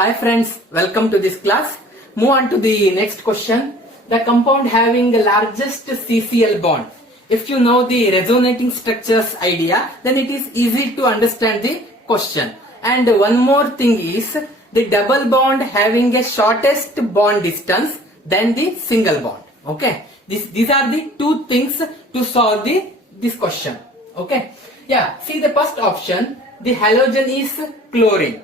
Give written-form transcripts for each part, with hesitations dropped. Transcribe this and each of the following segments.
Hi friends, welcome to this class. Move on to the next question. The compound having the largest CCl bond. If you know the resonating structures idea, then it is easy to understand the question. And one more thing is the double bond having a shortest bond distance than the single bond. Okay, these are the two things to solve this question. Okay, yeah, see the first option, the halogen is chlorine.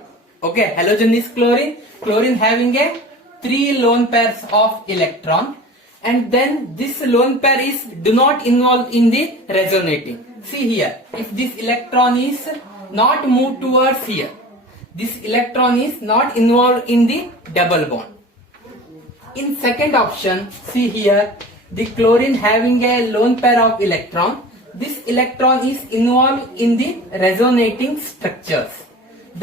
Okay, halogen is chlorine. Chlorine having a 3 lone pairs of electron, and then this lone pair is do not involve in the resonating. See here, if this electron is not moved towards here, this electron is not involved in the double bond. In second option, see here, the chlorine having a lone pair of electron, this electron is involved in the resonating structures.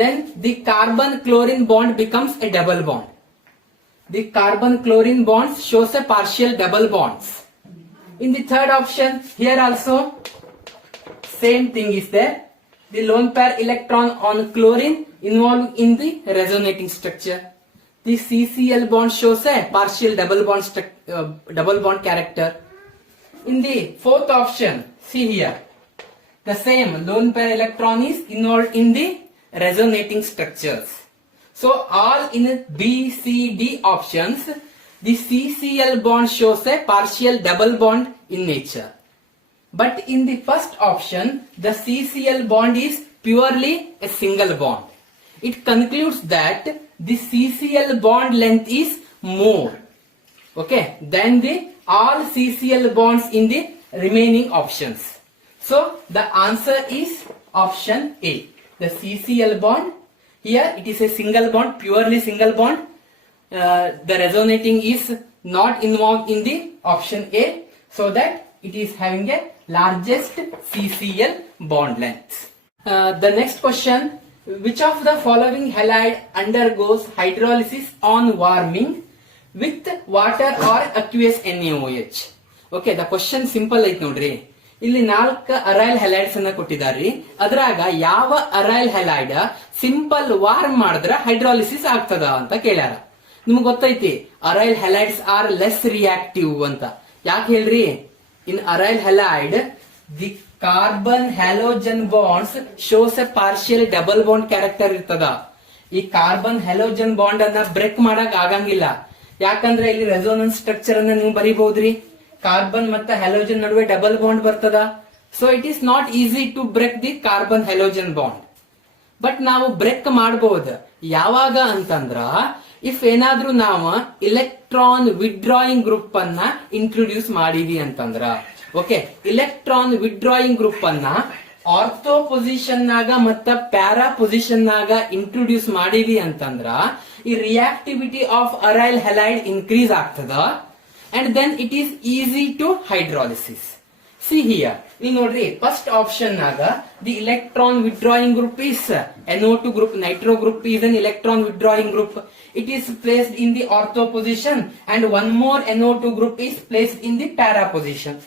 Then the carbon chlorine bond becomes a double bond. The carbon chlorine bonds shows a partial double bonds. In the third option, here also same thing is there. The lone pair electron on chlorine involved in the resonating structure. The CCl bond shows a partial double bond character. In the fourth option, see here, the same lone pair electron is involved in the resonating structures. So all in B, C, D options, the CCl bond shows a partial double bond in nature. But in the first option, the CCl bond is purely a single bond. It concludes that the CCl bond length is more, okay, than the all CCl bonds in the remaining options. So the answer is option A. The CCl bond, here it is a single bond, purely single bond. The resonating is not involved in the option A, so that it is having a largest CCl bond length. The next question, which of the following halide undergoes hydrolysis on warming with water or aqueous NaOH? Okay, the question simple ಐತ್ ನೋಡ್ರಿ. ಇಲ್ಲಿ 4 ಅರೈಲ್ halides ಅನ್ನ ಕೊಟ್ಟಿದಾರ್ರಿ. ಅದ್ರಾಗ ಯಾವ aryl halide simple warm ಮಾಡಿದ್ರೆ hydrolysis ಆಗ್ತದ ಅಂತ ಕೇಳ್ಯಾರ. ನಿಮ್ಗೆ ಗೊತ್ತೈತಿ aryl halides are less reactive ಅಂತ. ಯಾಕೆ ಹೇಳ್ರಿ? In aryl halide the carbon halogen bonds shows a partial double bond character ಇರ್ತದ. ಈ ಕಾರ್ಬನ್ ಹ್ಯಾಲೋಜನ್ ಬಾಂಡ್ ಅನ್ನ ಬ್ರೇಕ್ ಮಾಡಕ್ ಆಗಂಗಿಲ್ಲ. ಯಾಕಂದ್ರೆ ಇಲ್ಲಿ ರೆಸೋನೆನ್ಸ್ ಸ್ಟ್ರಕ್ಚರ್ ಅನ್ನ ನೀವು ಬರೀಬಹುದ್ರಿ. ಕಾರ್ಬನ್ ಮತ್ತೆ ಹ್ಯಾಲೋಜನ್ ನಡುವೆ ಡಬಲ್ ಬಾಂಡ್ ಬರ್ತದ. So it is not easy to break the carbon halogen bond. But ನಾವು ಬ್ರೇಕ್ ಮಾಡಬಹುದು ಯಾವಾಗ ಅಂತಂದ್ರ ಇಫ್ ಏನಾದ್ರೂ ನಾವು ಇಲೆಕ್ಟ್ರಾನ್ ವಿಡ್ರಾಯಿಂಗ್ ಗ್ರೂಪ್ ಅನ್ನ ಇಂಟ್ರೊಡ್ಯೂಸ್ ಮಾಡಿವಿ ಅಂತಂದ್ರ. ಓಕೆ, ಇಲೆಕ್ಟ್ರಾನ್ ವಿಡ್ರಾಯಿಂಗ್ ಗ್ರೂಪ್ ಅನ್ನ ಆರ್ಥೋ ಪೊಸಿಷನ್ ನಾಗ ಮತ್ತ ಪ್ಯಾರಾ ಪೊಸಿಷನ್ ನಾಗ ಇಂಟ್ರೊಡ್ಯೂಸ್ ಮಾಡಿವಿ ಅಂತಂದ್ರ ಈ ರಿಯಾಕ್ಟಿವಿಟಿ ಆಫ್ ಅರೈಲ್ ಹ್ಯಾಲೈಡ್ ಇನ್ಕ್ರೀಸ್ ಆಗ್ತದ. And then it is easy to hydrolysis. See here, you ನೋಡ್ರಿ first option ನಾಗ the electron withdrawing group is NO2 group, nitro group is an electron withdrawing group. It is placed in the ortho position and one more NO2 group is placed in the para position.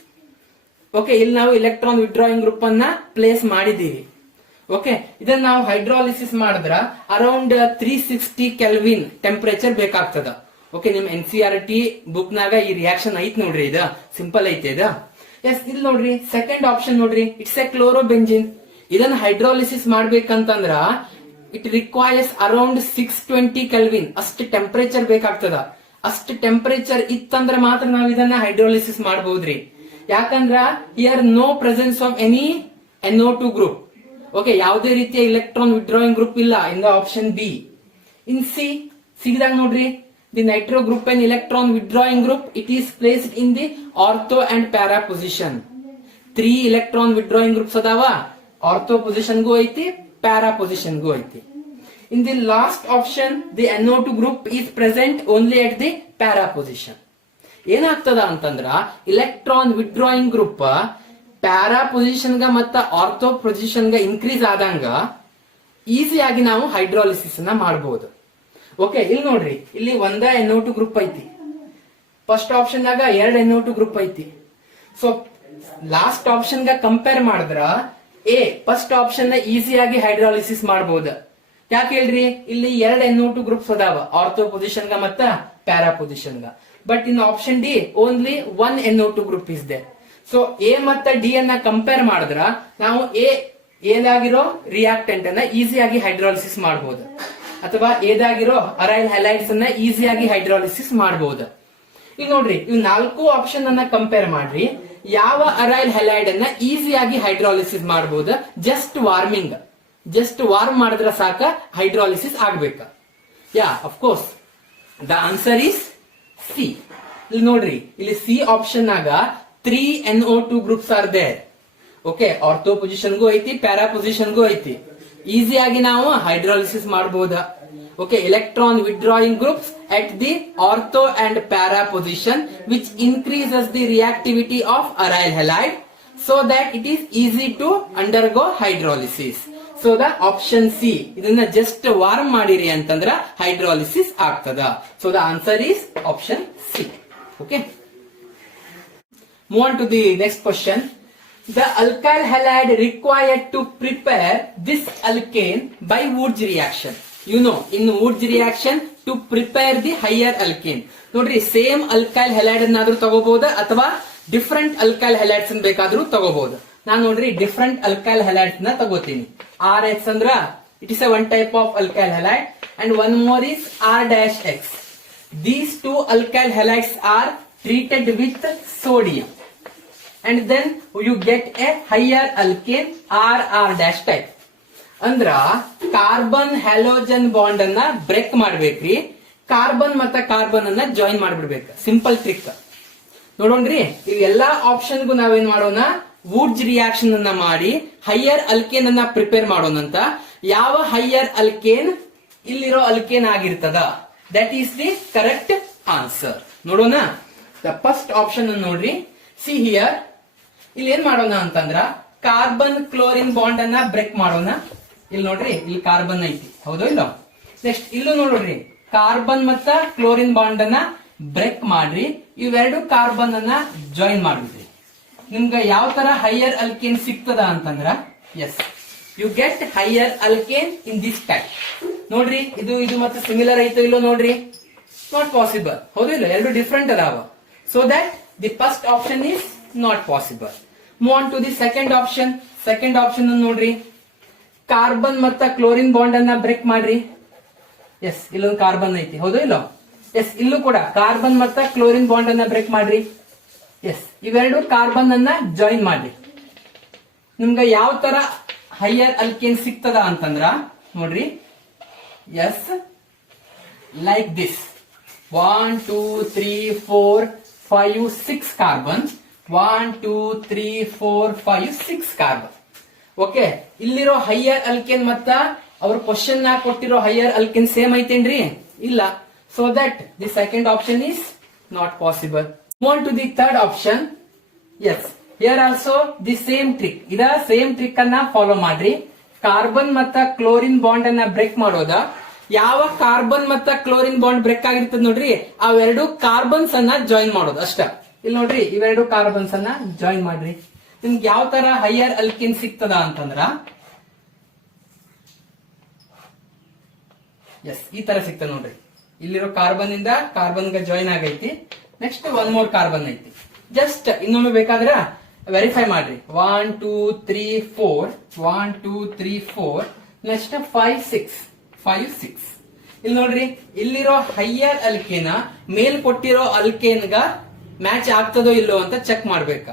Okay, ಇಲ್ಲಿ ನಾವು electron withdrawing group ಅನ್ನ place ಮಾಡಿದೀವಿ. Okay, ಇದನ್ನ ನಾವು hydrolysis ಮಾಡಿದ್ರ around 360 kelvin temperature ಬೇಕಾಗ್ತದ. Okay, ನಿಮ್ NCERT book ನಾಗ ಈ ರಿಯಾಕ್ಷನ್ ಐತ್ ನೋಡ್ರಿ. ಇದು ಸಿಂಪಲ್ ಐತೆ ಇದು. ಎಸ್, ಇಲ್ಲಿ ನೋಡ್ರಿ ಸೆಕೆಂಡ್ ಆಪ್ಷನ್ ನೋಡ್ರಿ, ಇಟ್ಸ್ ಎ ಕ್ಲೋರೋಬೆಂಜಿನ್. ಇದನ್ನ ಹೈಡ್ರಾಲಿಸಿಸ್ ಮಾಡ್ಬೇಕಂತಂದ್ರ ಇಟ್ ರಿಕ್ವೈರ್ಸ್ ಅರೌಂಡ್ 620 ಕೆಲ್ವಿನ್ ಅಷ್ಟು ಟೆಂಪರೇಚರ್ ಬೇಕಾಗ್ತದ. ಅಷ್ಟು ಟೆಂಪರೇಚರ್ ಇತ್ತಂದ್ರ ಮಾತ್ರ ನಾವ್ ಇದನ್ನ ಹೈಡ್ರಾಲಿಸಿಸ್ ಮಾಡಬಹುದ್ರಿ. ಯಾಕಂದ್ರ here no presence of any NO2 group. Okay, ಯಾವುದೇ ರೀತಿಯ ಇಲೆಕ್ಟ್ರಾನ್ ವಿಡ್ರಾಯಿಂಗ್ ಗ್ರೂಪ್ ಇಲ್ಲ in the option B. In C ಸಿಗದಾಗ ನೋಡ್ರಿ, the nitro group and electron withdrawing group, it is placed in the ortho and para position. 3 electron withdrawing groups adava, ortho position go ಐತಿ, para position go ಐತಿ. In the last option, the NO2 group is present only at the para position. ಏನಾಗ್ತದ ಅಂತಂದ್ರ electron withdrawing group para position ಗ ಮತ್ತ ortho position ಗ increase ಆದಂಗ ಈಸಿಯಾಗಿ ನಾವು ಹೈಡ್ರಾಲಿಸಿಸ್ ಅನ್ನ ಮಾಡಬಹುದು. ಓಕೆ, ಇಲ್ಲಿ ನೋಡ್ರಿ, ಇಲ್ಲಿ ಒಂದ NO2 ಗ್ರೂಪ್ ಐತಿ. ಫಸ್ಟ್ ಆಪ್ಷನ್ ನಾಗ 2 NO2 ಗ್ರೂಪ್ ಐತಿ. ಸೊ ಲಾಸ್ಟ್ ಆಪ್ಷನ್ ಗ ಕಂಪೇರ್ ಮಾಡಿದ್ರ ಎ ಫಸ್ಟ್ ಆಪ್ಷನ್ ನ ಈಸಿಯಾಗಿ ಹೈಡ್ರಾಲಿಸಿಸ್ ಮಾಡಬಹುದು. ಯಾಕೆ ಹೇಳ್ರಿ, ಇಲ್ಲಿ ಎರಡು NO2 ಗ್ರೂಪ್ಸ್ ಅದಾವ, ಆರ್ಥೋ ಪೊಸಿಷನ್ ಗ ಮತ್ತ ಪ್ಯಾರಾ ಪೊಸಿಷನ್ ಗ. But in option D only one NO2 group is they. So A ಮತ್ತ ಡಿ ಅನ್ನ ಕಂಪೇರ್ ಮಾಡಿದ್ರ ನಾವು ಏದಾಗಿರೋ ರಿಯಾಕ್ಟೆಂಟ್ ಅನ್ನ ಈಸಿಯಾಗಿ ಹೈಡ್ರಾಲಿಸಿಸ್ ಮಾಡಬಹುದು, ಅಥವಾ ಏದಾಗಿರೋ ಅರೈಲ್ ಹ್ಯಾಲೈಡ್ಸ್ ಅನ್ನ ಈಸಿಯಾಗಿ ಹೈಡ್ರಾಲಿಸಿಸ್ ಮಾಡಬಹುದು. ಈಗ ನೋಡ್ರಿ, ಇವ್ ನಾಲ್ಕು ಆಪ್ಷನ್ ಅನ್ನ ಕಂಪೇರ್ ಮಾಡ್ರಿ, ಯಾವ ಅರೈಲ್ ಹ್ಯಾಲೈಡ್ ಅನ್ನ ಈಸಿಯಾಗಿ ಹೈಡ್ರಾಲಿಸಿಸ್ ಮಾಡಬಹುದು. ಜಸ್ಟ್ ವಾರ್ಮ್ ಮಾಡಿದ್ರೆ ಸಾಕ ಹೈಡ್ರಾಲಿಸಿಸ್ ಆಗ್ಬೇಕ. Yeah of course the answer is C. ಇಲ್ಲಿ ನೋಡ್ರಿ, ಇಲ್ಲಿ ಸಿ ಆಪ್ಷನ್ ಆಗ 3 NO2 groups are there. Okay, ortho ಪೊಸಿಷನ್ಗೂ ಐತಿ, ಪ್ಯಾರಾ ಪೊಸಿಷನ್ಗೂ ಐತಿ. ಈಸಿಯಾಗಿ ನಾವು ಹೈಡ್ರಾಲಿಸಿಸ್ ಮಾಡಬಹುದಾ. Okay, electron withdrawing groups at the ortho and para position, which increases the reactivity of aryl halide so that it is easy to undergo hydrolysis. So the option C, ಇದನ್ನ just warm ಮಾಡಿರಿ ಅಂತಂದ್ರ hydrolysis ಆಗ್ತದ. So the answer is option C. Okay. Move on to the next question. The alkyl halide required to prepare this alkane by Wurtz reaction. You know, in Wurtz reaction to prepare the higher alkane. ನೋಡ್ರಿ, same alkyl halide ಅನ್ನಾದ್ರೂ ತಗೋಬಹುದಾ ಅಥವಾ different alkyl halides ಬೇಕಾದ್ರೂ ತಗೋಬಹುದು. ನಾನು ನೋಡ್ರಿ different alkyl halides ನ ತಗೋತೀನಿ. RH ಅಂದ್ರ it is one type of alkyl halide and one more is R-X. These two alkyl halides are treated with sodium and then you get a higher alkane RR- type. ಅಂದ್ರ carbon halogen bond ಅನ್ನ break ಮಾಡ್ಬೇಕ್ರಿ, carbon ಮತ್ತ carbon ಅನ್ನ join ಮಾಡ್ಬಿಡ್ಬೇಕು. Simple trick ನೋಡೋಣ್ರಿ. ಇವೆಲ್ಲಾ ಆಪ್ಷನ್ಗೂ ನಾವೇನ್ ಮಾಡೋಣ, ವುಡ್ಜ್ ರಿಯಾಕ್ಷನ್ ಅನ್ನ ಮಾಡಿ ಹೈಯರ್ ಅಲ್ಕೇನ್ ಅನ್ನ ಪ್ರಿಪೇರ್ ಮಾಡೋಣಂತ. ಯಾವ ಹೈಯರ್ ಅಲ್ಕೇನ್ ಇಲ್ಲಿರೋ ಅಲ್ಕೇನ್ ಆಗಿರ್ತದ, that is the correct answer. ನೋಡೋಣ, ದ ಫಸ್ಟ್ ಆಪ್ಷನ್ ಅನ್ನು ನೋಡ್ರಿ. ಸಿ ಹಿಯರ್, ಇಲ್ಲಿ ಏನ್ ಮಾಡೋಣ ಅಂತಂದ್ರ ಕಾರ್ಬನ್ ಕ್ಲೋರಿನ್ ಬಾಂಡ್ ಅನ್ನ ಬ್ರೇಕ್ ಮಾಡೋಣ. ಇಲ್ಲಿ ನೋಡ್ರಿ, ಇಲ್ಲಿ ಕಾರ್ಬನ್ ಐತಿ, ಹೌದು ಇಲ್ಲ. ನೆಕ್ಸ್ಟ್ ಇಲ್ಲೂ ನೋಡ್ರಿ, ಕಾರ್ಬನ್ ಮತ್ತ ಕ್ಲೋರಿನ್ ಬಾಂಡ್ ಅನ್ನ ಬ್ರೇಕ್ ಮಾಡ್ರಿ. ಇವೆರಡು ಕಾರ್ಬನ್ ಅನ್ನ ಜಾಯಿನ್ ಮಾಡ್ಬಿಡ್ರಿ. ನಿಮ್ಗೆ ಯಾವ ತರ ಹೈಯರ್ ಅಲ್ಕೇನ್ ಸಿಗ್ತದ ಅಂತಂದ್ರ, yes, you get higher alkane in this type. ನೋಡ್ರಿ, ಇದು ಮತ್ತೆ ಸಿಮಿಲರ್ ಐತೋ ಇಲ್ಲೋ ನೋಡ್ರಿ, ನಾಟ್ ಪಾಸಿಬಲ್, ಹೌದು ಇಲ್ಲ, ಎರಡು ಡಿಫ್ರೆಂಟ್ ಅದಾವ. So that the first option is not possible. Move on to the second option. Second option ನೋಡ್ರಿ, ಕಾರ್ಬನ್ ಮತ್ತ ಕ್ಲೋರಿನ್ ಬಾಂಡ್ ಅನ್ನ ಬ್ರೇಕ್ ಮಾಡ್ರಿ. ಎಸ್, ಇಲ್ಲೊಂದು ಕಾರ್ಬನ್ ಐತಿ, ಹೌದು ಇಲ್ಲ. ಎಸ್, ಇಲ್ಲೂ ಕೂಡ ಕಾರ್ಬನ್ ಮತ್ತ ಕ್ಲೋರಿನ್ ಬಾಂಡ್ ಅನ್ನ ಬ್ರೇಕ್ ಮಾಡ್ರಿ. ಎಸ್, ಇವೆರಡು ಕಾರ್ಬನ್ ಅನ್ನ ಜಾಯಿನ್ ಮಾಡ್ರಿ. ನಿಮ್ಗೆ ಯಾವ ತರ ಹೈಯರ್ ಅಲ್ಕೇನ್ ಸಿಗ್ತದ ಅಂತಂದ್ರ ನೋಡ್ರಿ, yes, like this 1 2 3 4 5 6 carbon, 1 2 3 4 5 6 carbon. Okay, ಇಲ್ಲಿರೋ ಹೈಯರ್ ಅಲ್ಕೇನ್ ಮತ್ತ ಅವ್ರ ಕ್ವಶನ್ ನಾಗ ಕೊಟ್ಟಿರೋ ಹೈಯರ್ ಅಲ್ಕೇನ್ ಸೇಮ್ ಐತೇನ್ರಿ? ಇಲ್ಲ. So that the second option is not possible. Move on to the third option. Yes, here also the same trick. ಇದ same trick ಅನ್ನ follow ಮಾಡ್ರಿ. ಕಾರ್ಬನ್ ಮತ್ತ ಕ್ಲೋರಿನ್ ಬಾಂಡ್ ಅನ್ನ ಬ್ರೇಕ್ ಮಾಡೋದ. ಯಾವ ಕಾರ್ಬನ್ ಮತ್ತ ಕ್ಲೋರಿನ್ ಬಾಂಡ್ ಬ್ರೇಕ್ ಆಗಿರ್ತದ ನೋಡ್ರಿ, ಅವೆರಡು ಕಾರ್ಬನ್ಸ್ ಅನ್ನ ಜಾಯಿನ್ ಮಾಡೋದು ಅಷ್ಟ. ಇಲ್ಲಿ ನೋಡ್ರಿ, ಇವೆರಡು ಕಾರ್ಬನ್ಸ್ ಅನ್ನ ಜಾಯಿನ್ ಮಾಡ್ರಿ. ನಿಮ್ಗೆ ಯಾವ ತರ ಹೈಯರ್ ಅಲ್ಕೇನ್ ಸಿಗ್ತದ ಅಂತಂದ್ರ, ಎಸ್, ಈ ತರ ಸಿಗ್ತದ ನೋಡ್ರಿ. ಇಲ್ಲಿರೋ ಕಾರ್ಬನ್ ಇಂದ ಕಾರ್ಬನ್ ಗೆ ಜಾಯಿನ್ ಆಗೈತಿ. ನೆಕ್ಸ್ಟ್ ಒನ್ ಮೋರ್ ಕಾರ್ಬನ್ ಐತಿ. ಜಸ್ಟ್ ಇನ್ನೊಮ್ಮೆ ಬೇಕಾದ್ರ ವೆರಿಫೈ ಮಾಡ್ರಿ. 1 2 3 4 1 2 3 4 ನೆಕ್ಸ್ಟ್ 5 6. ಇಲ್ಲಿ ನೋಡ್ರಿ, ಇಲ್ಲಿರೋ ಹೈಯರ್ ಅಲ್ಕೇನ ಮೇಲ್ ಕೊಟ್ಟಿರೋ ಅಲ್ಕೇನ್ ಗ ಮ್ಯಾಚ್ ಆಗ್ತದೋ ಇಲ್ಲೋ ಅಂತ ಚೆಕ್ ಮಾಡ್ಬೇಕ.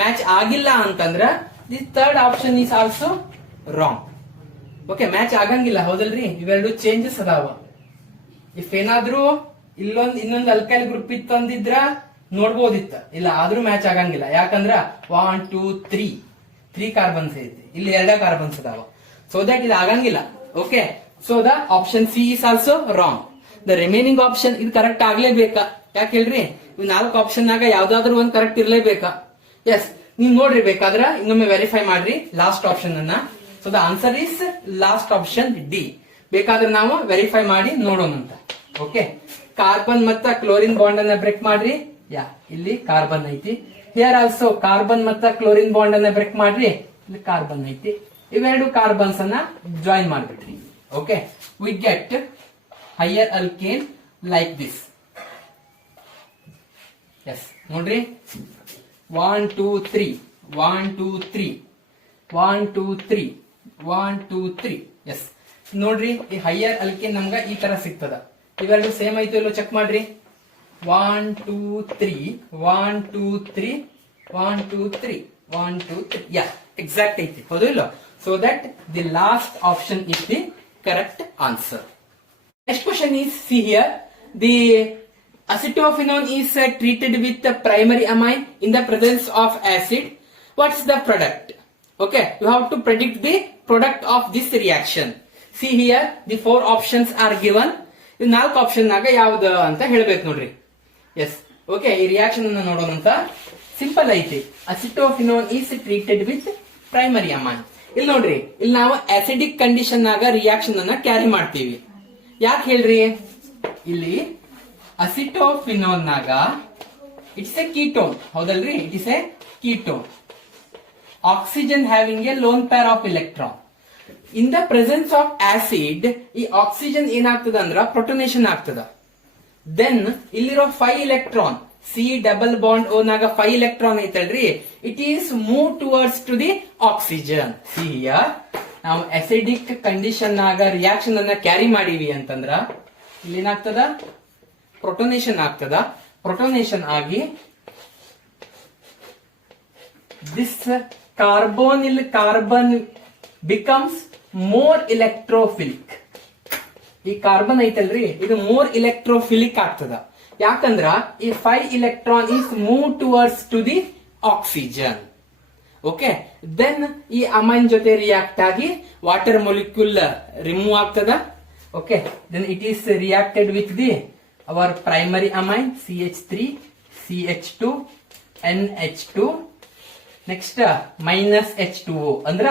ಮ್ಯಾಚ್ ಆಗಿಲ್ಲ ಅಂತಂದ್ರ the third option is also wrong. Okay, match ಆಗಂಗಿಲ್ಲ, ಹೌದಲ್ರಿ. ಇವೆರಡು ಚೇಂಜಸ್ ಅದಾವ. ಇಫ್ ಏನಾದ್ರೂ ಇನ್ನೊಂದು ಅಲ್ಕೈಲ್ ಗ್ರೂಪ್ ಇತ್ತು ಅಂದಿದ್ರ ನೋಡ್ಬೋದಿತ್ತ, ಇಲ್ಲ ಆದ್ರೂ ಮ್ಯಾಚ್ ಆಗಂಗಿಲ್ಲ. ಯಾಕಂದ್ರ 1 2 3 ಕಾರ್ಬನ್ಸ್ ಐತಿ, ಇಲ್ಲಿ 2 ಕಾರ್ಬನ್ಸ್ ಅದಾವ. ಸೊ ದಟ್ ಇದು ಆಗಂಗಿಲ್ಲ. Okay, so the option C is also wrong. The remaining option ಇದು ಕರೆಕ್ಟ್ ಆಗ್ಲೇಬೇಕಾ? ಯಾಕೆ ಹೇಳ್ರಿ, ಇವ್ 4 ಆಪ್ಷನ್ ನಾಗ ಯಾವ್ದಾದ್ರು ಒಂದ್ ಕರೆಕ್ಟ್ ಇರ್ಲೇಬೇಕಾ? ಎಸ್, ನೀವ್ ನೋಡ್ರಿ, ಬೇಕಾದ್ರ ಇನ್ನೊಮ್ಮೆ ವೆರಿಫೈ ಮಾಡ್ರಿ ಲಾಸ್ಟ್ ಆಪ್ಷನ್ ಅನ್ನ. So the answer is last option D. ಬೇಕಾದ್ರೆ ನಾವು ವೆರಿಫೈ ಮಾಡಿ ನೋಡೋಣ ಅಂತ. ಓಕೆ, ಕಾರ್ಬನ್ ಮತ್ತ ಕ್ಲೋರಿನ್ ಬಾಂಡ್ ಅನ್ನ ಬ್ರೇಕ್ ಮಾಡ್ರಿ. ಯಾ, ಇಲ್ಲಿ ಕಾರ್ಬನ್ ಐತಿ. ಹಿಯರ್ ಆಲ್ಸೋ ಕಾರ್ಬನ್ ಮತ್ತ ಕ್ಲೋರಿನ್ ಬಾಂಡ್ ಅನ್ನ ಬ್ರೇಕ್ ಮಾಡ್ರಿ. ಇಲ್ಲಿ ಕಾರ್ಬನ್ ಐತಿ. ಇವೆರಡು ಕಾರ್ಬನ್ಸ್ ಅನ್ನ join ಮಾಡ್ಬಿಟ್ರಿ. Okay, we get higher alkane like this. Yes, ನೋಡ್ರಿ 1 2 3 1 2 3 1 2 3 1 2 3. ಎಸ್ ನೋಡ್ರಿ, ಈ ಹೈಯರ್ ಅಲ್ಕೇನ್ ನಮ್ಗ ಈ ತರ ಸಿಗ್ತದ. ಇವೆರಡು ಸೇಮ್ ಐತಿ ಇಲ್ಲೋ ಚೆಕ್ ಮಾಡ್ರಿ. 1 2 3 1 2 3 1 2 3 1 2 3. ಯಾ, ಎಕ್ಸಾಕ್ಟ್ ಐತಿ, ಹೌದು ಇಲ್ಲೋ? So that the last option is the correct answer. Next question is, see here, the acetophenone is treated with the primary amine in the presence of acid. What's the product? Okay, you have to predict the product of this reaction. See here, the 4 options are given. ಇದು 4 option ನಾಗ ಯಾವ್ದು ಅಂತ ಹೇಳ್ಬೇಕು ನೋಡ್ರಿ. S, okay, ಈ reaction ಅನ್ನು ನೋಡೋಣ ಅಂತ. ಸಿಂಪಲ್ ಐತಿ. Acetophenone is treated with primary amine. ಇಲ್ಲಿ ನೋಡ್ರಿ, ಇಲ್ಲಿ ನಾವು ಆಸಿಡಿಕ್ ಕಂಡೀಷನ್ ನಾಗ ರಿಯಾಕ್ಷನ್ ಅನ್ನ ಕ್ಯಾರಿ ಮಾಡ್ತೀವಿ. ಯಾಕೆ ಹೇಳ್ರಿ? ಇಲ್ಲಿ ಅಸಿಟೋಫಿನೋನ್ ನಾಗ ಇಟ್ಸ್ ಎ ಕೀಟೋನ್, ಹೌದಲ್ರಿ? It is a ketone. Oxygen having a lone pair of electron. In the presence of acid ಈ ಆಕ್ಸಿಜನ್ ಏನಾಗ್ತದ ಅಂದ್ರ ಪ್ರೊಟೊನೇಷನ್ ಆಗ್ತದ. ದೆನ್ ಇಲ್ಲಿರೋ 5 electron C double bond O ನಾಗ 5 ಎಲೆಕ್ಟ್ರಾನ್ ಐತಲ್ರಿ, it is move towards to the oxygen. See here, ನಾವು acidic condition ನಾಗ reaction ಅನ್ನ ಕ್ಯಾರಿ ಮಾಡೀವಿ ಅಂತಂದ್ರ ಇಲ್ಲಿ ಏನಾಗ್ತದ? ಪ್ರೊಟೊನೇಷನ್ ಆಗ್ತದ. ಪ್ರೊಟೊನೇಷನ್ ಆಗಿ this carbonyl carbon becomes more electrophilic. ಈ ಕಾರ್ಬನ್ ಐತಲ್ರಿ, ಇದು ಮೋರ್ ಇಲೆಕ್ಟ್ರೋಫಿಲಿಕ್ ಆಗ್ತದ. ಯಾಕಂದ್ರ ಈ 5 electron is move towards to the oxygen. Okay, then ಈ ಅಮೈನ್ ಜೊತೆ ರಿಯಾಕ್ಟ್ ಆಗಿ ವಾಟರ್ ಮೊಲಿಕ್ಯೂಲ್ ರಿಮೂವ್ ಆಗ್ತದ. Okay, then it is reacted with the our primary amine CH3 CH2 NH2. Next minus H2O ಅಂದ್ರ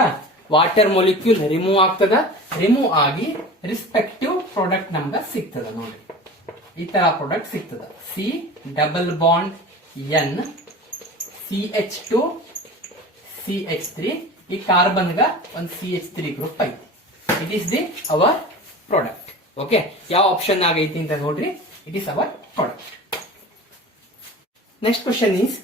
water molecule remove ಆಗ್ತದ. Remove ಆಗಿ respective product ನಮ್ಗ ಸಿಗ್ತದ. ನೋಡಿ, ಈ ತರ ಪ್ರಾಡಕ್ಟ್ ಸಿಗ್ತದ. C ಡಬಲ್ ಬಾಂಡ್ N CH2 CH3. ಈ ಕಾರ್ಬನ್ ಗ ಒಂದು CH3 ಗ್ರೂಪ್ ಐತಿ. It is the hour product. Okay, ಯಾವ ಆಪ್ಷನ್ ಆಗೈತಿ ಅಂತ ನೋಡ್ರಿ. It is our product. Next question is,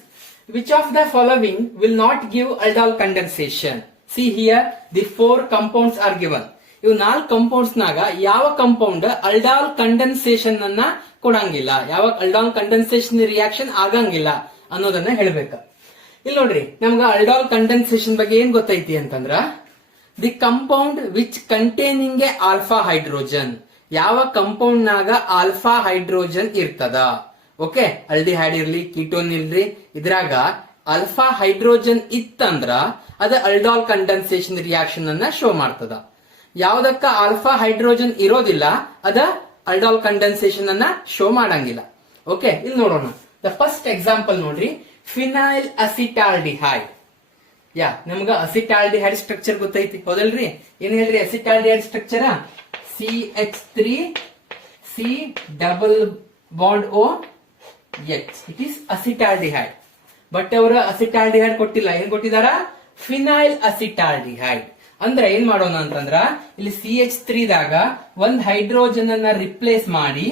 which of the following will not give aldol condensation? See here, the 4 compounds are given. ಇವು 4 compounds ನಾಗ ಯಾವ compound ಅಲ್ಡಾಲ್ condensation ಅನ್ನ ಕೊಡಂಗಿಲ್ಲ, ಯಾವ ಅಲ್ಡಾಲ್ ಕಂಡೆನ್ಸೇಷನ್ ರಿಯಾಕ್ಷನ್ ಆಗಂಗಿಲ್ಲ ಅನ್ನೋದನ್ನ ಹೇಳ್ಬೇಕ. ಇಲ್ಲಿ ನೋಡ್ರಿ, ನಮ್ಗ ಅಲ್ಡಾಲ್ ಕಂಡೆನ್ಸೇಷನ್ ಬಗ್ಗೆ ಏನ್ ಗೊತ್ತೈತಿ ಅಂತಂದ್ರ, the compound which containing A alpha hydrogen. ಯಾವ ಕಂಪೌಂಡ್ ನಾಗ ಆಲ್ಫಾ ಹೈಡ್ರೋಜನ್ ಇರ್ತದ. ಓಕೆ, ಆಲ್ಡಿಹೈಡ್ ಇರ್ಲಿ ಕೀಟೋನ್ ಇರ್ಲಿ, ಇದ್ರಾಗ ಆಲ್ಫಾ ಹೈಡ್ರೋಜನ್ ಇತ್ತಂದ್ರ ಅದ ಅಲ್ಡಾಲ್ ಕಂಡೆನ್ಸೇಷನ್ ರಿಯಾಕ್ಷನ್ ಅನ್ನ ಶೋ ಮಾಡ್ತದ. ಯಾವ್ದಕ್ಕ ಆಲ್ಫಾ ಹೈಡ್ರೋಜನ್ ಇರೋದಿಲ್ಲ ಅದ ಅಲ್ಡಾಲ್ ಕಂಡೆನ್ಸೇಷನ್ ಅನ್ನ ಶೋ ಮಾಡಂಗಿಲ್ಲ. ಓಕೆ, ಇಲ್ಲಿ ನೋಡೋಣ. ದ ಫಸ್ಟ್ ಎಕ್ಸಾಂಪಲ್ ನೋಡ್ರಿ, ಫಿನೈಲ್ ಅಸಿಟಾಲ್ಡಿಹೈಡ್. ಯಾ, ನಮ್ಗ ಅಸಿಟಾಲ್ಡಿಹೈಡ್ ಸ್ಟ್ರಕ್ಚರ್ ಗೊತ್ತೈತಿ, ಹೌದಲ್ರಿ? ಏನ್ ಹೇಳ್ರಿ ಅಸಿಟಾಲ್ಡಿಹೈಡ್ ಸ್ಟ್ರಕ್ಚರ್? CH3 C ಡಬಲ್ bond O H. It is acetaldehyde. But ಅವರ ಅಸಿಟಾಲ್ಡಿಹೈಡ್ ಕೊಟ್ಟಿಲ್ಲ, ಏನ್ ಕೊಟ್ಟಿದಾರ? Phenyl acetaldehyde. ಅಂದ್ರೆ ಏನ್ ಮಾಡೋಣ ಅಂತಂದ್ರ, ಇಲ್ಲಿ CH3 ದಾಗ ಒಂದ್ ಹೈಡ್ರೋಜನ್ ಅನ್ನ ರಿಪ್ಲೇಸ್ ಮಾಡಿ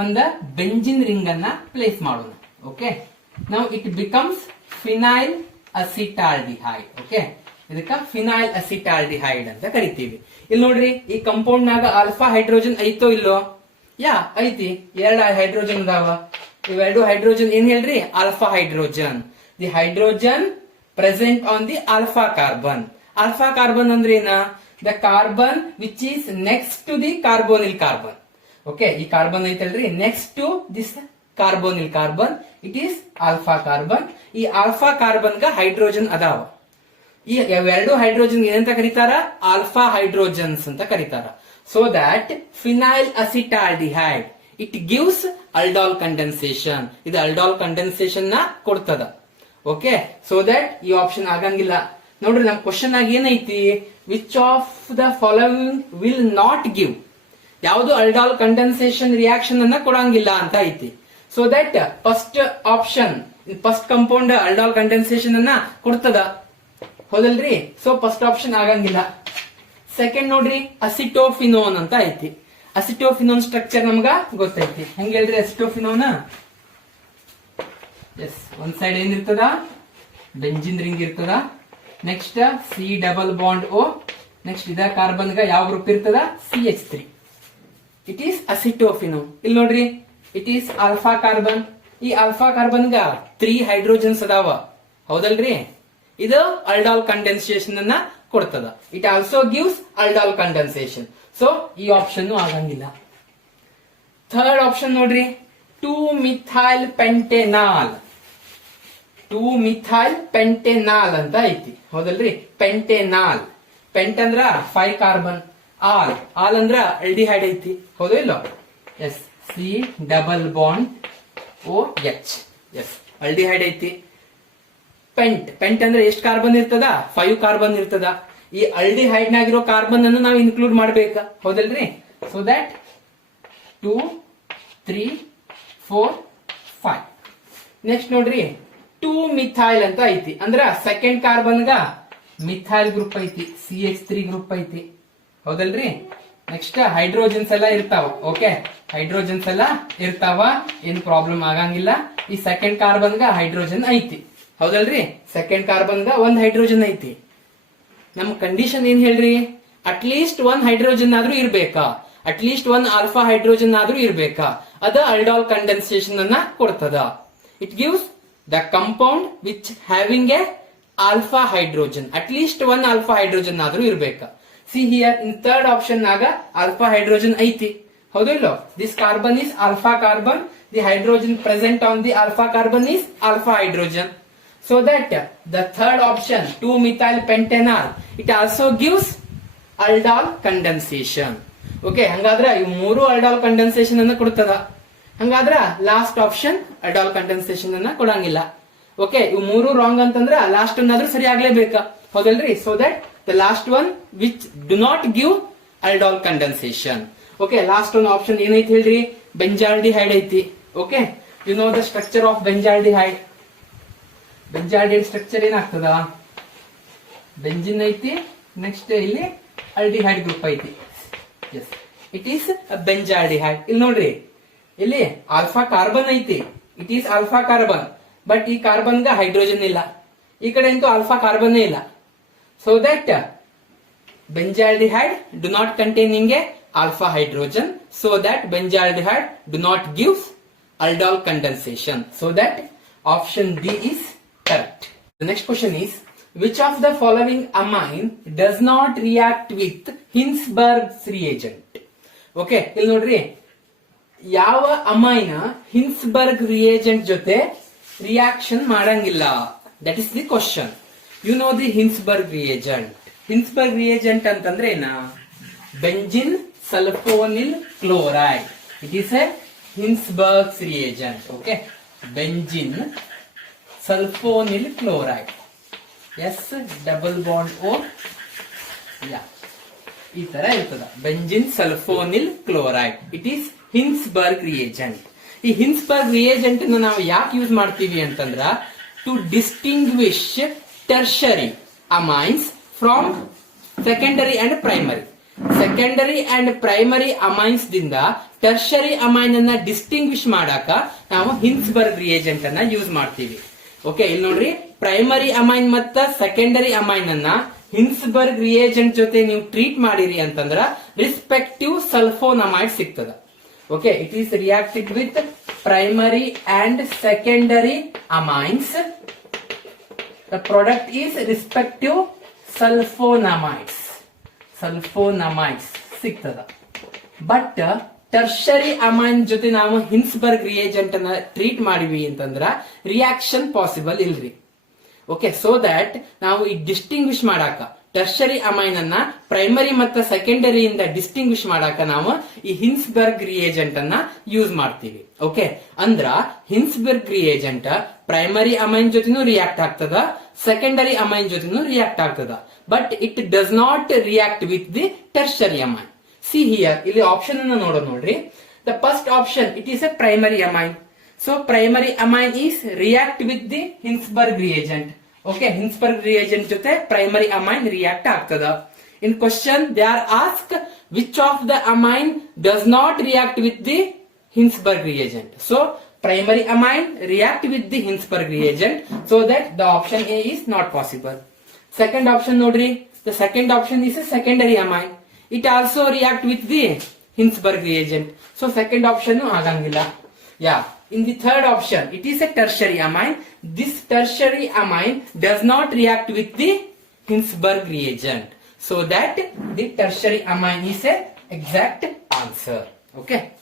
ಒಂದ ಬೆಂಜಿನ್ ರಿಂಗ್ ಅನ್ನ ಪ್ಲೇಸ್ ಮಾಡೋಣ. ಓಕೆ, ನಾವು it becomes phenyl acetaldehyde. Okay, ಇದಕ್ಕ ಫಿನೈಲ್ ಅಸಿಟಾಲ್ಡಿಹೈಡ್ ಅಂತ ಕರಿತೀವಿ. ಇಲ್ಲಿ ನೋಡ್ರಿ, ಈ ಕಂಪೌಂಡ್ ನಾಗ ಆಲ್ಫಾ ಹೈಡ್ರೋಜನ್ ಐತೋ ಇಲ್ಲೋ? ಯಾ, ಐತಿ. 2 ಹೈಡ್ರೋಜನ್ ಅದಾವ. ಇವೆರಡು ಹೈಡ್ರೋಜನ್ ಏನ್ ಹೇಳ್ರಿ? Alpha hydrogen. The hydrogen present on the alpha carbon. Alpha carbon ಅಂದ್ರೆ ಏನ? The carbon which is next to the carbonyl carbon. Okay, ಈ ಕಾರ್ಬನ್ ಐತಲ್ರಿ, next to this carbonyl carbon, it is alpha carbon. ಈ alpha carbon ಗ hydrogen ಅದಾವ. ಈ ಎರಡು hydrogen ಏನಂತ ಕರೀತಾರ? ಆಲ್ಫಾ ಹೈಡ್ರೋಜನ್ಸ್ ಅಂತ ಕರೀತಾರ. So that phenyl acetaldehyde it gives ಅಲ್ಡಾಲ್ condensation. ಇದು ಅಲ್ಡಾಲ್ ಕಂಡೆನ್ಸೇಷನ್ ನ ಕೊಡ್ತದ. ಓಕೆ, ಸೊ ದಟ್ ಈ ಆಪ್ಷನ್ ಆಗಂಗಿಲ್ಲ. ನೋಡ್ರಿ, ನಮ್ ಕ್ವಶನ್ ಆಗಿ ಏನೈತಿ? Which of the following will not give. ಯಾವುದು ಅಲ್ಡಾಲ್ ಕಂಡೆನ್ಸೇಷನ್ ರಿಯಾಕ್ಷನ್ ಅನ್ನ ಕೊಡಂಗಿಲ್ಲ ಅಂತ ಐತಿ. So that first option, first compound ಅಲ್ಡಾಲ್ condensation ಅನ್ನ ಕೊಡ್ತದ, ಹೌದಲ್ರಿ? ಸೊ ಫಸ್ಟ್ ಆಪ್ಷನ್ ಆಗಂಗಿಲ್ಲ. ಸೆಕೆಂಡ್ ನೋಡ್ರಿ ಅಸಿಟೋಫಿನೋನ್ ಅಂತ ಐತಿ. ಅಸಿಟೋಫಿನೋನ್ ಸ್ಟ್ರಕ್ಚರ್ ನಮ್ಗ ಗೊತ್ತೈತಿ. ಹೆಂಗ್ ಹೇಳ್ರಿ ಅಸಿಟೋಫಿನೋನ್? ಎಸ್, ಒಂದ್ ಸೈಡ್ ಏನಿರ್ತದ, ಬೆಂಜಿನ್ ರಿಂಗ್ ಇರ್ತದ. Next C double bond O. Next ಇದ ಕಾರ್ಬನ್ ಗ ಯಾವ ಗ್ರೂಪ್ ಇರ್ತದ? CH3. It is acetophenone. ಇಲ್ಲಿ ನೋಡ್ರಿ, ಇಟ್ ಈಸ್ ಆಲ್ಫಾ ಕಾರ್ಬನ್. ಈ ಆಲ್ಫಾ ಕಾರ್ಬನ್ ಗ 3 ಹೈಡ್ರೋಜನ್ಸ್ ಅದಾವ, ಹೌದಲ್ರಿ? ಇದು ಅಲ್ಡಾಲ್ ಕಂಡೆನ್ಸೇಷನ್ ಅನ್ನ ಕೊಡ್ತದ. It also gives ಅಲ್ಡಾಲ್ condensation. So ಈ ಆಪ್ಷನ್ ಆಗಂಗಿಲ್ಲ. ಥರ್ಡ್ ಆಪ್ಷನ್ ನೋಡ್ರಿ, 2-ಮಿಥೈಲ್ ಪೆಂಟೆನಾಲ್. 2-ಮಿಥೈಲ್ ಪೆಂಟೆನಾಲ್ ಅಂತ ಐತಿ, ಹೌದಲ್ರಿ? ಪೆಂಟೆನಾಲ್. ಪೆಂಟ್ ಅಂದ್ರ 5 ಕಾರ್ಬನ್, ಆಲ್ ಅಂದ್ರ ಆಲ್ಡಿಹೈಡ್ ಐತಿ, ಹೌದು ಇಲ್ಲೋ? Yes, C double bond O H. Yes, aldehyde ಐತಿ. ಪೆಂಟ್ ಅಂದ್ರೆ ಎಷ್ಟು ಕಾರ್ಬನ್ ಇರ್ತದ? 5 ಕಾರ್ಬನ್ ಇರ್ತದ. ಈ ಆಲ್ಡಿಹೈಡ್ ನಾಗಿರೋ ಕಾರ್ಬನ್ ಅನ್ನು ನಾವು ಇನ್ಕ್ಲೂಡ್ ಮಾಡ್ಬೇಕ, ಹೌದಲ್ರಿ? So that 2, 3, 4, 5. ನೆಕ್ಸ್ಟ್ ನೋಡ್ರಿ, 2-ಮಿಥೈಲ್ ಅಂತ ಐತಿ. ಅಂದ್ರ ಸೆಕೆಂಡ್ ಕಾರ್ಬನ್ ಗ ಮಿಥೈಲ್ ಗ್ರೂಪ್ ಐತಿ, CH3 ಗ್ರೂಪ್ ಐತಿ, ಹೌದಲ್ರಿ? ನೆಕ್ಸ್ಟ್ ಹೈಡ್ರೋಜನ್ಸ್ ಎಲ್ಲ ಇರ್ತಾವ. ಓಕೆ, ಹೈಡ್ರೋಜನ್ಸ್ ಎಲ್ಲ ಇರ್ತಾವ, ಏನ್ ಪ್ರಾಬ್ಲಮ್ ಆಗಂಗಿಲ್ಲ. ಈ ಸೆಕೆಂಡ್ ಕಾರ್ಬನ್ ಗ ಹೈಡ್ರೋಜನ್ ಐತಿ, ಹೌದಲ್ರಿ? ಸೆಕೆಂಡ್ ಕಾರ್ಬನ್ ಗ 1 ಹೈಡ್ರೋಜನ್ ಐತಿ. ನಮ್ ಕಂಡೀಷನ್ ಏನ್ ಹೇಳ್ರಿ? ಅಟ್ಲೀಸ್ಟ್ 1 ಹೈಡ್ರೋಜನ್ ಆದ್ರೂ ಇರ್ಬೇಕಾ, ಅಟ್ಲೀಸ್ಟ್ 1 ಆಲ್ಫಾ ಹೈಡ್ರೋಜನ್ ಆದ್ರೂ ಇರ್ಬೇಕಾ. ಅದ ಅಲ್ಡಾಲ್ ಕಂಡೆನ್ಸೇಷನ್ ಅನ್ನ ಕೊಡ್ತದ. It gives the compound which having a alpha hydrogen. At least 1 alpha hydrogen ಆದ್ರೂ ಇರ್ಬೇಕಾ. See here in third option ನಾಗ ಆಲ್ಫಾ ಹೈಡ್ರೋಜನ್ ಐತಿ, ಹೌದು ಇಲ್ಲೋ? This carbon is alpha carbon. The hydrogen present on the alpha carbon is alpha hydrogen. So that the third option, 2-methyl pentanol, it also gives aldol condensation. Okay, ಹಂಗಾದ್ರ ಈ ಮೂರು aldol condensation ಅನ್ನ ಕೊಡ್ತದ. ಹಂಗಾದ್ರ last option aldol condensation ಅನ್ನ ಕೊಡಂಗಿಲ್ಲ. Okay, ಇವು ಮೂರು ರಾಂಗ್ ಅಂತಂದ್ರ ಲಾಸ್ಟ್ ಅನ್ನಾದ್ರೂ ಸರಿ ಆಗ್ಲೇಬೇಕಾ, ಹೌದಲ್ರಿ? So that the last one which do not give aldol condensation. Okay, last one option ಏನೈತಿ ಹೇಳ್ರಿ? ಬೆಂಜಾಲ್ಡಿಹೈಡ್ ಐತಿ. Okay, you know the structure of benzaldehyde. Benzaldehyde structure ಏನಾಗ್ತದ? ಬೆಂಜಿನ್ ಐತಿ, ನೆಕ್ಸ್ಟ್ ಇಲ್ಲಿ ಆಲ್ಡಿಹೈಡ್ ಗ್ರೂಪ್ ಐತಿ. Yes, it is benzaldehyde. ಇಲ್ಲಿ ನೋಡ್ರಿ, ಇಲ್ಲಿ ಆಲ್ಫಾ ಕಾರ್ಬನ್ ಐತಿ, it is alpha carbon. But ಈ ಕಾರ್ಬನ್ ಗ ಹೈಡ್ರೋಜನ್ ಇಲ್ಲ, ಈ ಕಡೆ ಅಂತೂ ಆಲ್ಫಾ ಕಾರ್ಬನ್ ಇಲ್ಲ. So that benzaldehyde do not containing A alpha hydrogen, so that benzaldehyde do not give aldol condensation. So that option D is correct. The next question is, which of the following amine does not react with Hinsberg's reagent? Okay, ಇಲ್ಲಿ ನೋಡ್ರಿ, ಯಾವ amine Hinsberg reagent ಜೊತೆ reaction ಮಾಡಂಗಿಲ್ಲ? That is the question. You know the Hinsberg reagent. Hinsberg reagent ಅಂತಂದ್ರೆ ಏನ? Benzene sulfonyl chloride. It is a Hinsberg's reagent. Okay, benzene sulfonyl chloride. S double bond O. Yeah, ಈ ತರ ಇರ್ತದ. Benzene sulphonyl chloride. It is Hinsberg reagent. ಈ Hinsberg reagent ನಾವು ಯಾಕೆ use ಮಾಡ್ತೀವಿ ಅಂತಂದ್ರ, to distinguish tertiary amines from secondary and primary. Secondary and primary amines ದಿಂದ tertiary amine ಅನ್ನ ಡಿಸ್ಟಿಂಗ್ವಿಶ್ ಮಾಡಾಕ ನಾವು ಹಿನ್ಸ್ಬರ್ಗ್ ರಿಯೇಜೆಂಟ್ ಅನ್ನ ಯೂಸ್ ಮಾಡ್ತೀವಿ. ಓಕೆ, ಇಲ್ಲಿ ನೋಡ್ರಿ, ಪ್ರೈಮರಿ ಅಮೈನ್ ಮತ್ತ ಸೆಕೆಂಡರಿ ಅಮೈನ್ ಅನ್ನ ಹಿನ್ಸ್ಬರ್ಗ್ ರಿಯೇಜೆಂಟ್ ಜೊತೆ ನೀವು ಟ್ರೀಟ್ ಮಾಡಿರಿ ಅಂತಂದ್ರ ರಿಸ್ಪೆಕ್ಟಿವ್ ಸಲ್ಫೋನಮೈಡ್ ಸಿಗ್ತದ. Okay, it is reacted with primary and secondary amines. The product is respective sulphonamides. Sulphonamides ಸಿಗ್ತದ. ಬಟ್ ಟರ್ಷರಿ ಅಮೈನ್ ಜೊತೆ ನಾವು ಹಿನ್ಸ್ಬರ್ಗ್ ರಿಯೇಜೆಂಟ್ ಅನ್ನ ಟ್ರೀಟ್ ಮಾಡಿವಿ ಅಂತಂದ್ರ ರಿಯಾಕ್ಷನ್ ಪಾಸಿಬಲ್ ಇಲ್ರಿ. ಓಕೆ, ಸೊ ದಟ್ ನಾವು ಈ ಡಿಸ್ಟಿಂಗ್ವಿಶ್ ಮಾಡಾಕ ಟರ್ಷರಿ ಅಮೈನ್ ಅನ್ನ ಪ್ರೈಮರಿ ಮತ್ತು ಸೆಕೆಂಡರಿ ಇಂದ ಡಿಸ್ಟಿಂಗ್ವಿಶ್ ಮಾಡಾಕ ನಾವು ಈ ಹಿನ್ಸ್ಬರ್ಗ್ ರಿಯೇಜೆಂಟ್ ಅನ್ನ ಯೂಸ್ ಮಾಡ್ತೀವಿ. ಓಕೆ, ಅಂದ್ರ ಹಿನ್ಸ್ಬರ್ಗ್ ರಿಯೇಜೆಂಟ್ ಪ್ರೈಮರಿ ಅಮೈನ್ ಜೊತೆನೂ ರಿಯಾಕ್ಟ್ ಆಗ್ತದ, ಸೆಕೆಂಡರಿ ಅಮೈನ್ ಜೊತೆನೂ ರಿಯಾಕ್ಟ್ ಆಗ್ತದ. But it does not react with the tertiary amine. C here, ಇಲ್ಲಿ ಆಪ್ಷನ್ ಅನ್ನು ನೋಡೋಣ ನೋಡ್ರಿ. The first option, it is A primary amine. So primary amine is react with the Hinsberg reagent. Okay, Hinsberg reagent ಜೊತೆ primary amine react ಆಗ್ತದ. In question, they are asked which of the amine does not react with the Hinsberg reagent. So, primary amine react with the Hinsberg reagent, so that the option A is not possible. Second option nodri, the second option is a secondary amine. It also react with the Hinsberg reagent. So, second option nu agangilla. Yeah. In the third option, it is a tertiary amine. This tertiary amine does not react with the Hinsberg reagent. So that the tertiary amine is a exact answer. Okay.